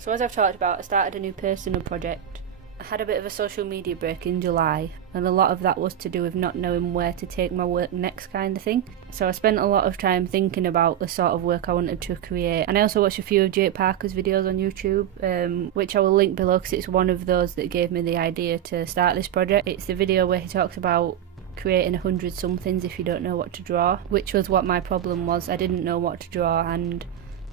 So as I've talked about, I started a new personal project. I had a bit of a social media break in July, and a lot of that was to do with not knowing where to take my work next kind of thing. So I spent a lot of time thinking about the sort of work I wanted to create, and I also watched a few of Jake Parker's videos on YouTube, which I will link below because it's one of those that gave me the idea to start this project. It's the video where he talks about creating 100 somethings if you don't know what to draw, which was what my problem was. I didn't know what to draw, and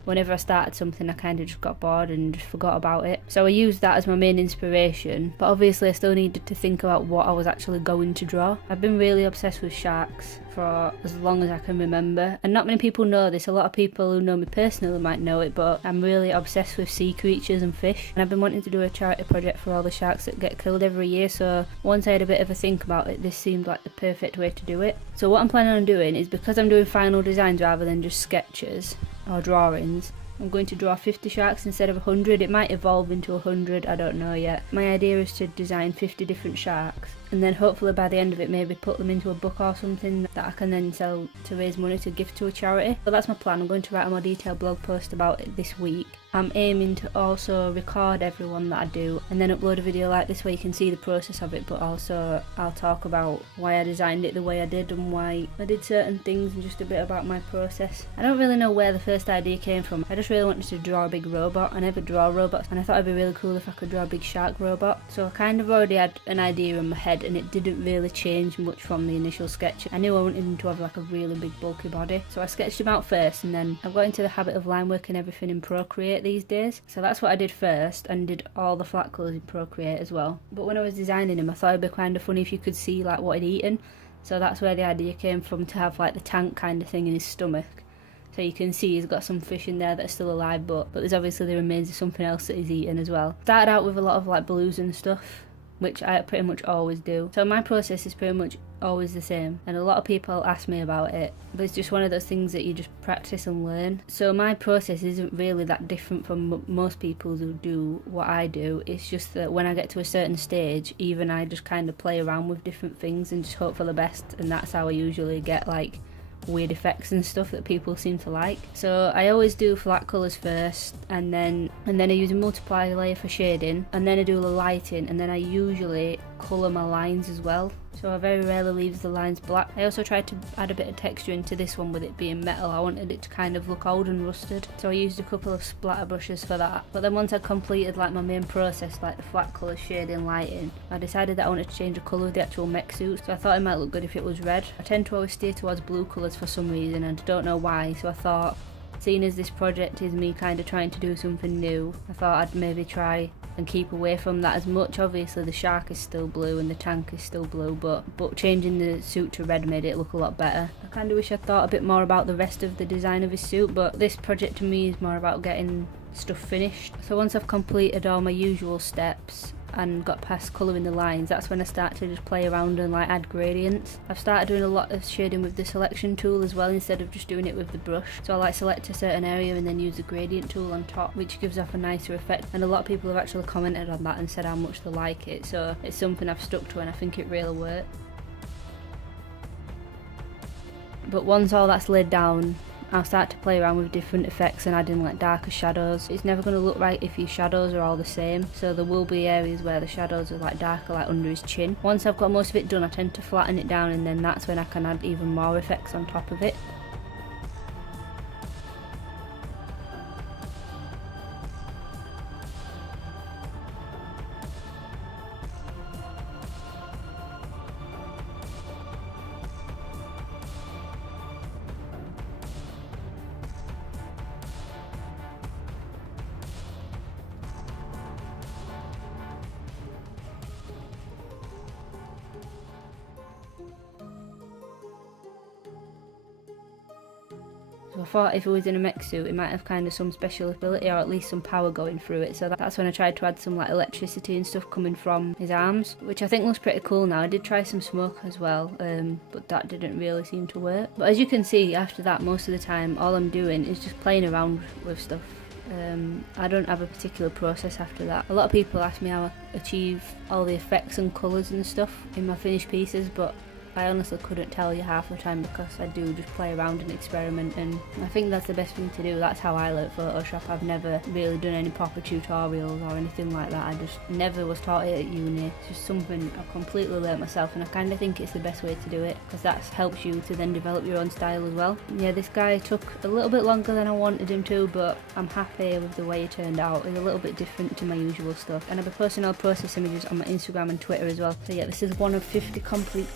whenever I started something I kind of just got bored and just forgot about it. So I used that as my main inspiration, but obviously I still needed to think about what I was actually going to draw. I've been really obsessed with sharks for as long as I can remember, and not many people know this. A lot of people who know me personally might know it, but I'm really obsessed with sea creatures and fish, and I've been wanting to do a charity project for all the sharks that get killed every year. So once I had a bit of a think about it, this seemed like the perfect way to do it. So what I'm planning on doing is, because I'm doing final designs rather than just sketches or drawings, I'm going to draw 50 sharks instead of 100. It might evolve into 100, I don't know yet. My idea is to design 50 different sharks, and then hopefully by the end of it maybe put them into a book or something that I can then sell to raise money to give to a charity. So that's my plan. I'm going to write a more detailed blog post about it this week. I'm aiming to also record every one that I do and then upload a video like this where you can see the process of it, but also I'll talk about why I designed it the way I did and why I did certain things and just a bit about my process. I don't really know where the first idea came from. I just really wanted to draw a big robot. I never draw robots, and I thought it'd be really cool if I could draw a big shark robot. So I kind of already had an idea in my head, and it didn't really change much from the initial sketch. I knew I wanted him to have like a really big bulky body, so I sketched him out first, and then I've got into the habit of line work and everything in Procreate these days. So that's what I did first, and did all the flat colours in Procreate as well. But when I was designing him, I thought it'd be kind of funny if you could see like what he'd eaten. So that's where the idea came from, to have like the tank kind of thing in his stomach. So you can see he's got some fish in there that are still alive, but there's obviously the remains of something else that he's eaten as well. Started out with a lot of like blues and stuff, which I pretty much always do. So my process is pretty much always the same, and a lot of people ask me about it, but it's just one of those things that you just practice and learn. So my process isn't really that different from most people who do what I do. It's just that when I get to a certain stage, even I just kind of play around with different things and just hope for the best, and that's how I usually get like weird effects and stuff that people seem to like. So I always do flat colours first, and then I use a multiply layer for shading, and then I do the lighting, and then I usually colour my lines as well. So I very rarely leave the lines black. I also tried to add a bit of texture into this one with it being metal. I wanted it to kind of look old and rusted, so I used a couple of splatter brushes for that. But then once I completed like my main process, like the flat colour, shading, lighting, I decided that I wanted to change the colour of the actual mech suit. So I thought it might look good if it was red. I tend to always steer towards blue colours for some reason, and I don't know why. So I thought, seeing as this project is me kind of trying to do something new, I thought I'd maybe try and keep away from that as much. Obviously the shark is still blue and the tank is still blue, but changing the suit to red made it look a lot better. I kind of wish I thought a bit more about the rest of the design of his suit, but this project to me is more about getting stuff finished. So once I've completed all my usual steps and got past colouring the lines, that's when I start to just play around and like add gradients. I've started doing a lot of shading with the selection tool as well, instead of just doing it with the brush. So I like select a certain area and then use the gradient tool on top, which gives off a nicer effect, and a lot of people have actually commented on that and said how much they like it, so it's something I've stuck to and I think it really works. But once all that's laid down, I'll start to play around with different effects and adding like darker shadows. It's never going to look right if your shadows are all the same, so there will be areas where the shadows are like darker, like under his chin. Once I've got most of it done, I tend to flatten it down, and then that's when I can add even more effects on top of it. So I thought if it was in a mech suit, it might have kind of some special ability, or at least some power going through it. So that's when I tried to add some like electricity and stuff coming from his arms, which I think looks pretty cool now. I did try some smoke as well, but that didn't really seem to work. But as you can see, after that, most of the time, all I'm doing is just playing around with stuff. I don't have a particular process after that. A lot of people ask me how I achieve all the effects and colours and stuff in my finished pieces, but I honestly couldn't tell you half the time, because I do just play around and experiment, and I think that's the best thing to do. That's how I learnt Photoshop. I've never really done any proper tutorials or anything like that. I just never was taught it at uni. It's just something I've completely learnt myself, and I kind of think it's the best way to do it, because that helps you to then develop your own style as well. Yeah, this guy took a little bit longer than I wanted him to, but I'm happy with the way it turned out. It's a little bit different to my usual stuff, and I'll be posting all process images on my Instagram and Twitter as well. So yeah, this is one of 50 complete